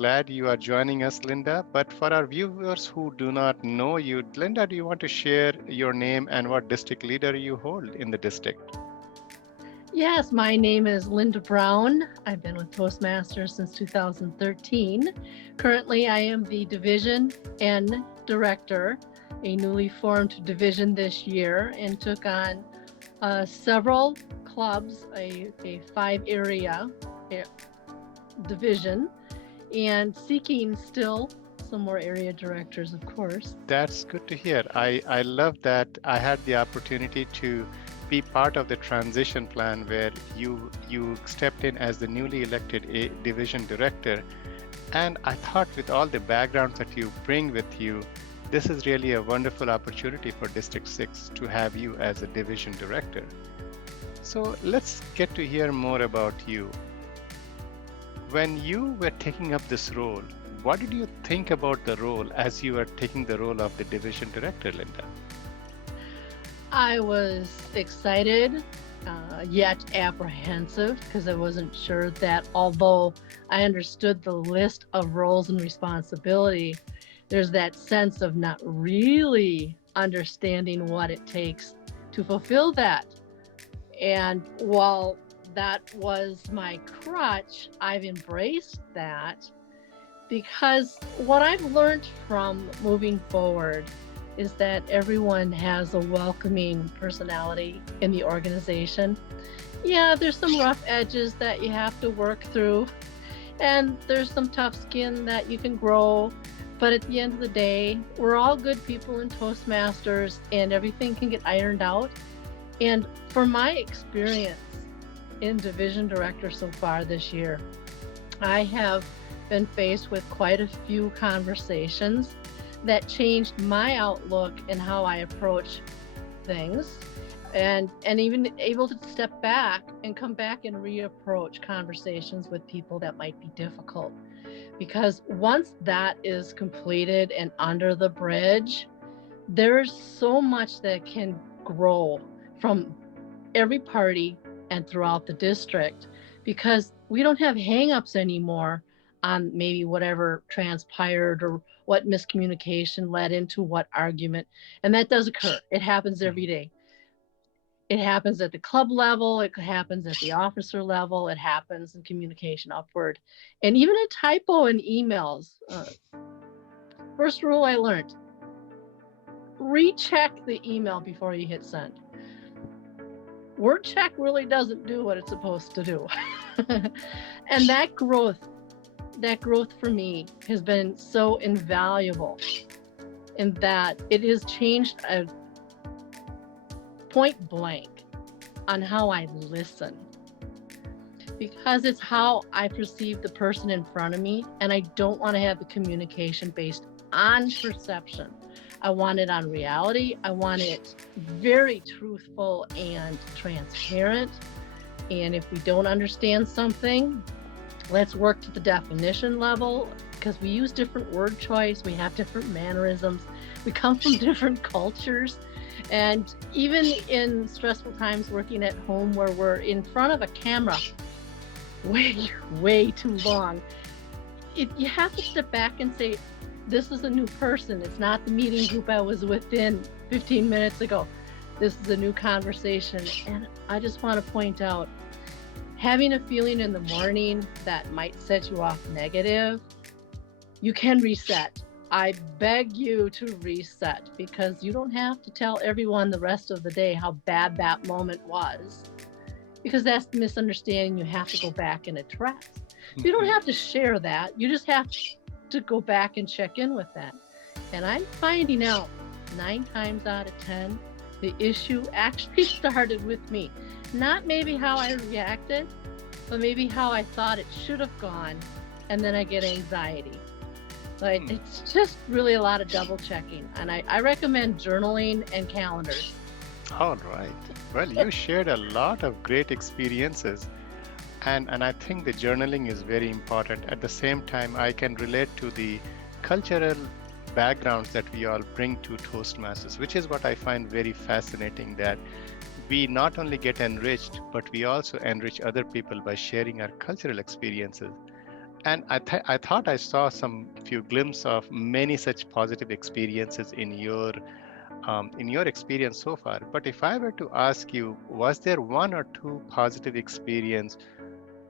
glad you are joining us, Linda. But for our viewers who do not know you, Linda, do you want to share your name and what district leader you hold in the district? Yes, my name is Linda Brown. I've been with Toastmasters since 2013. Currently, I am the Division N Director, a newly formed division this year, and took on several clubs, a five area division, and seeking still some more area directors, of course. That's good to hear. I love that I had the opportunity to be part of the transition plan where you stepped in as the newly elected division director. And I thought with all the backgrounds that you bring with you, this is really a wonderful opportunity for District 6 to have you as a division director. So let's get to hear more about you. When you were taking up this role, what did you think about the role as you were taking the role of the division director, Linda? I was excited, yet apprehensive because I wasn't sure that although I understood the list of roles and responsibility, there's that sense of not really understanding what it takes to fulfill that. And while that was my crutch, I've embraced that because what I've learned from moving forward is that everyone has a welcoming personality in the organization. Yeah, there's some rough edges that you have to work through, and there's some tough skin that you can grow. But at the end of the day, we're all good people in Toastmasters, and everything can get ironed out. And from my experience in division director so far this year, I have been faced with quite a few conversations that changed my outlook and how I approach things, and even able to step back and come back and reapproach conversations with people that might be difficult. Because once that is completed and under the bridge, there's so much that can grow from every party and throughout the district, because we don't have hangups anymore on maybe whatever transpired or what miscommunication led into what argument. And that does occur. It happens every day. It happens at the club level, it happens at the officer level, it happens in communication upward, and even a typo in emails. First rule I learned: recheck the email before you hit send. Word check really doesn't do what it's supposed to do. And that growth for me has been so invaluable in that it has changed a point blank on how I listen, because it's how I perceive the person in front of me, and I don't want to have the communication based on perception. I want it on reality. I want it very truthful and transparent. And if we don't understand something, let's work to the definition level, because we use different word choice, we have different mannerisms, we come from different cultures. And even in stressful times working at home where we're in front of a camera way too long, you have to step back and say, this is a new person. It's not the meeting group I was within 15 minutes ago. This is a new conversation. And I just want to point out, having a feeling in the morning that might set you off negative, you can reset. I beg you to reset, because you don't have to tell everyone the rest of the day how bad that moment was, because that's the misunderstanding you have to go back and address. You don't have to share that. You just have to go back and check in with that. And I'm finding out 9 times out of 10, the issue actually started with me. Not maybe how I reacted, but maybe how I thought it should have gone. And then I get anxiety. But it's just really a lot of double checking. And I recommend journaling and calendars. All right. Well, you shared a lot of great experiences. And I think the journaling is very important. At the same time, I can relate to the cultural backgrounds that we all bring to Toastmasters, which is what I find very fascinating, that we not only get enriched, but we also enrich other people by sharing our cultural experiences. And I thought I saw some few glimpses of many such positive experiences in your experience so far. But if I were to ask you, was there one or two positive experience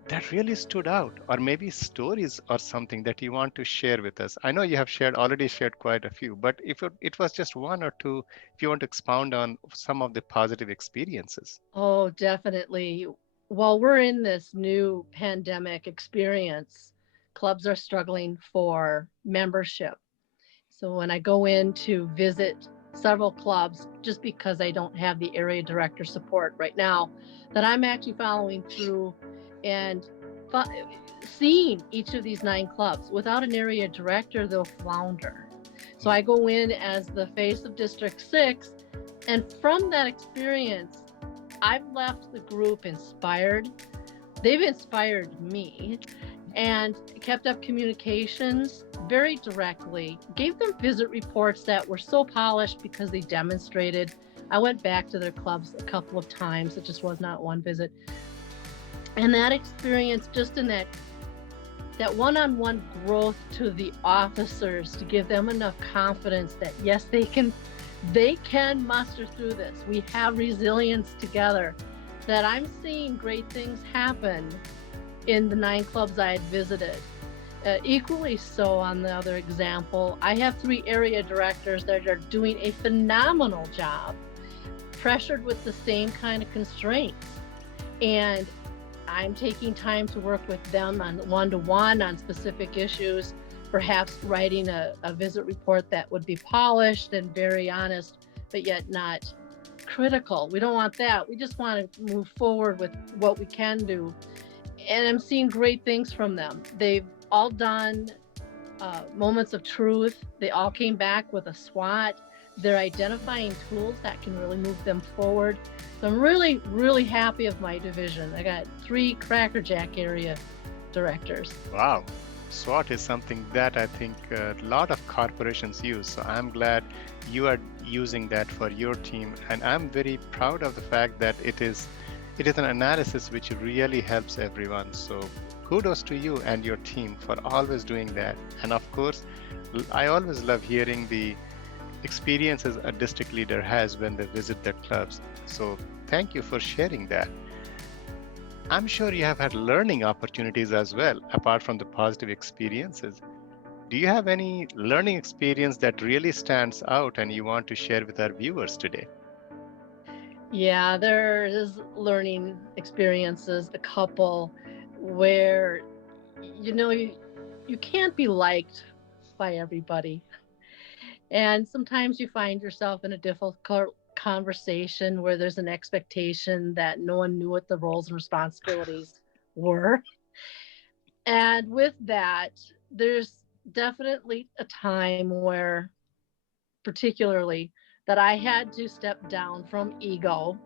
that really stood out, or maybe stories or something that you want to share with us? I know you have already shared quite a few, but if it was just one or two, if you want to expound on some of the positive experiences. Oh, definitely. While we're in this new pandemic experience, clubs are struggling for membership. So when I go in to visit several clubs, just because I don't have the area director support right now, that I'm actually following through and seeing each of these 9 clubs. Without an area director, they'll flounder. So I go in as the face of District 6, and from that experience, I've left the group inspired. They've inspired me and kept up communications very directly, gave them visit reports that were so polished because they demonstrated. I went back to their clubs a couple of times. It just was not one visit. And that experience, just in that one-on-one growth to the officers, to give them enough confidence that yes, they can muster through this. We have resilience together. That I'm seeing great things happen in the 9 clubs I had visited. Equally so, on the other example, I have 3 area directors that are doing a phenomenal job, pressured with the same kind of constraints. And I'm taking time to work with them on one-to-one on specific issues, perhaps writing a visit report that would be polished and very honest, but yet not critical. We don't want that. We just want to move forward with what we can do. And I'm seeing great things from them. They've all done moments of truth. They all came back with a SWOT. They're identifying tools that can really move them forward. So I'm really, really happy with my division. I got 3 Crackerjack area directors. Wow. SWOT is something that I think a lot of corporations use. So I'm glad you are using that for your team. And I'm very proud of the fact that it is an analysis which really helps everyone. So kudos to you and your team for always doing that. And of course, I always love hearing the experiences a district leader has when they visit their clubs. So thank you for sharing that. I'm sure you have had learning opportunities as well, apart from the positive experiences. Do you have any learning experience that really stands out and you want to share with our viewers today? Yeah, there is learning experiences, a couple where you can't be liked by everybody. And sometimes you find yourself in a difficult conversation where there's an expectation that no one knew what the roles and responsibilities were. And with that, there's definitely a time where, particularly, that I had to step down from ego,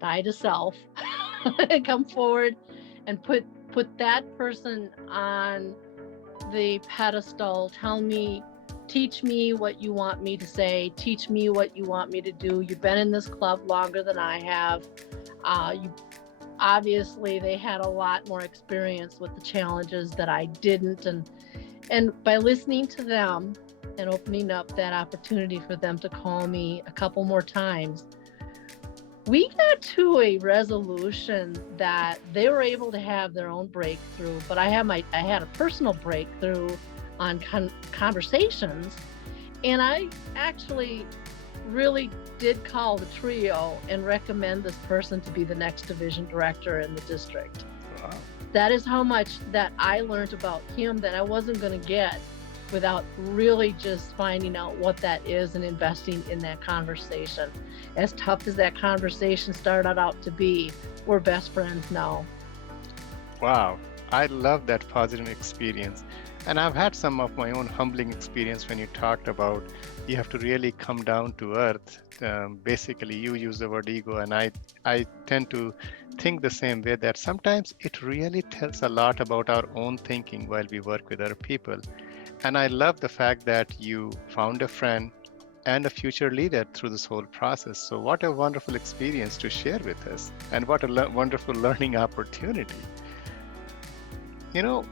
die to self, and come forward and put that person on the pedestal. Teach me what you want me to say, teach me what you want me to do. You've been in this club longer than I have. You obviously, they had a lot more experience with the challenges that I didn't, and by listening to them and opening up that opportunity for them to call me a couple more times, we got to a resolution that they were able to have their own breakthrough, but I had a personal breakthrough on conversations, and I actually really did call the trio and recommend this person to be the next division director in the district. Wow. That is how much that I learned about him that I wasn't going to get without really just finding out what that is and investing in that conversation. As tough as that conversation started out to be, we're best friends now. Wow. I love that positive experience. And I've had some of my own humbling experience when you talked about you have to really come down to earth. Basically, you use the word ego, and I tend to think the same way that sometimes it really tells a lot about our own thinking while we work with other people. And I love the fact that you found a friend and a future leader through this whole process. So, what a wonderful experience to share with us, and what a wonderful learning opportunity. You know,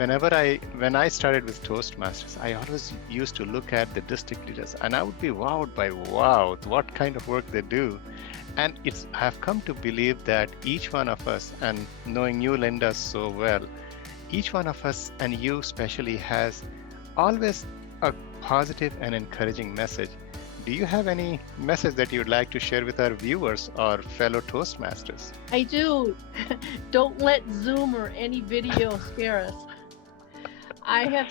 when I started with Toastmasters, I always used to look at the district leaders and I would be wowed by wow, what kind of work they do. And it's I've come to believe that each one of us, and knowing you, Linda, so well, each one of us, and you especially, has always a positive and encouraging message. Do you have any message that you'd like to share with our viewers or fellow Toastmasters? I do. Don't let Zoom or any video scare us. I have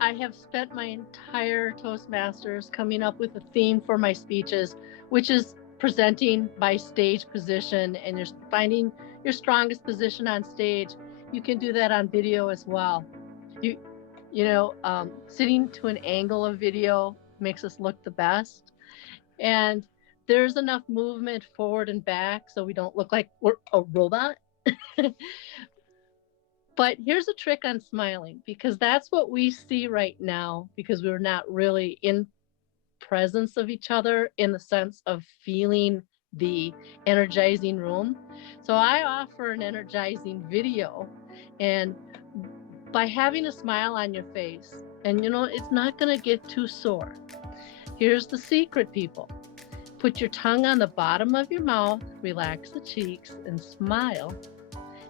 I have spent my entire Toastmasters coming up with a theme for my speeches, which is presenting by stage position, and you're finding your strongest position on stage. You can do that on video as well. You sitting to an angle of video makes us look the best, and there's enough movement forward and back so we don't look like we're a robot. But here's a trick on smiling, because that's what we see right now, because we're not really in presence of each other in the sense of feeling the energizing room. So I offer an energizing video, and by having a smile on your face, and it's not going to get too sore. Here's the secret, people. Put your tongue on the bottom of your mouth, relax the cheeks, and smile.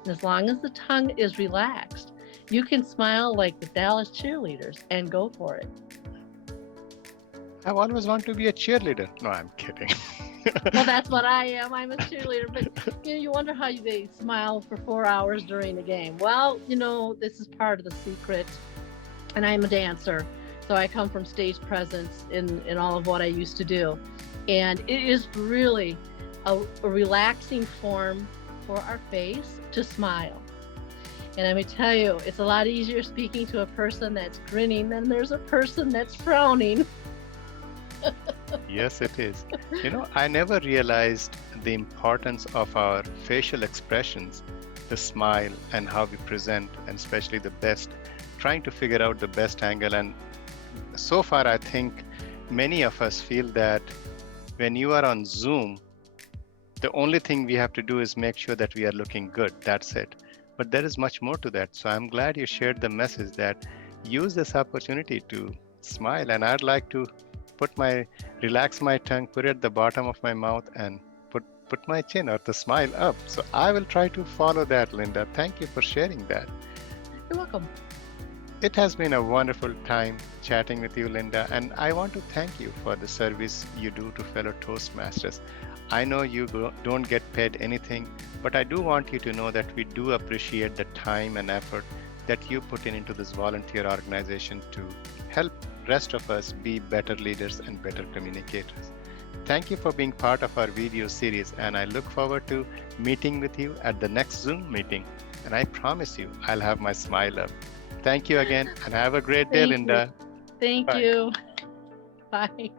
And as long as the tongue is relaxed, you can smile like the Dallas cheerleaders and go for it. I've always wanted to be a cheerleader. No, I'm kidding. Well, that's what I am. I'm a cheerleader. But you wonder how they smile for 4 hours during a game. Well, this is part of the secret. And I'm a dancer, so I come from stage presence in all of what I used to do. And it is really a relaxing form for our face to smile. And I'm going to tell you, it's a lot easier speaking to a person that's grinning than there's a person that's frowning. Yes, it is. I never realized the importance of our facial expressions, the smile, and how we present, and especially trying to figure out the best angle. And so far, I think many of us feel that when you are on Zoom, the only thing we have to do is make sure that we are looking good. That's it. But there is much more to that. So I'm glad you shared the message that use this opportunity to smile. And I'd like to relax my tongue, put it at the bottom of my mouth, and put my chin or the smile up. So I will try to follow that, Linda. Thank you for sharing that. You're welcome. It has been a wonderful time chatting with you, Linda, and I want to thank you for the service you do to fellow Toastmasters. I know you don't get paid anything, but I do want you to know that we do appreciate the time and effort that you put into this volunteer organization to help rest of us be better leaders and better communicators. Thank you for being part of our video series, and I look forward to meeting with you at the next Zoom meeting. And I promise you, I'll have my smile up. Thank you again, and have a great day, Linda. Thank you. Bye.